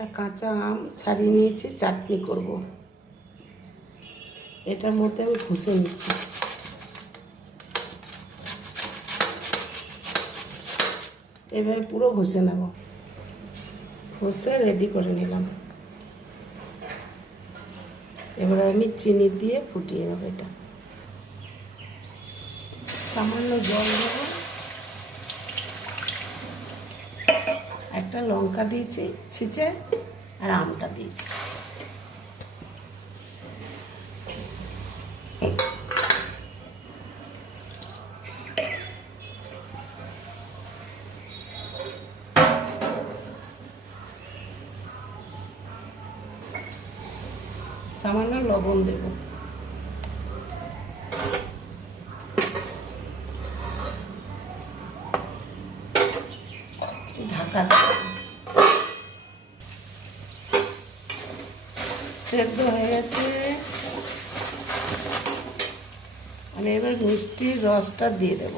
একটা কাঁচা আম ছাড়িয়ে নিয়েছি, চাটনি করব। এটার মধ্যে আমি ঘষে নিচ্ছি। এভাবে পুরো ঘষে নেব। ঘষে রেডি করে নিলাম। এবার আমি চিনি দিয়ে ফুটিয়ে নেব। এটা সামান্য জল দেব। একটা লঙ্কা দিয়েছি ছিঁচে, আর আমটা দিয়েছি। সামান্য লবণ দেব। ঢাকা সেদ্ধ হয়ে গেছে। আমি এবার মিষ্টির রসটা দিয়ে দেব।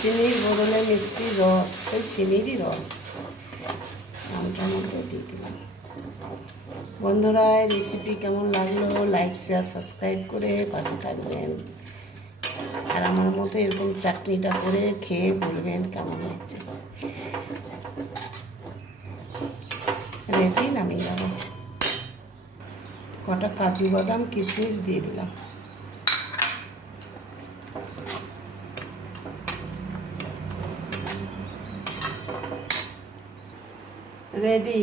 চিনির বদলে মিষ্টির রস, সেই চিনিরই রস আমটার মধ্যে দিয়ে দিলাম। বন্ধুরা, রেসিপি কেমন লাগলো লাইক শেয়ার সাবস্ক্রাইব করে পাশে থাকবেন। আর আমার মতো এরকম চাটনিটা করে খেয়ে বলবেন কেমন হচ্ছে। রেডি, নামিয়ে যাবো। কটা কাজু বাদাম কিশমিশ দিয়ে দিলাম। রেডি।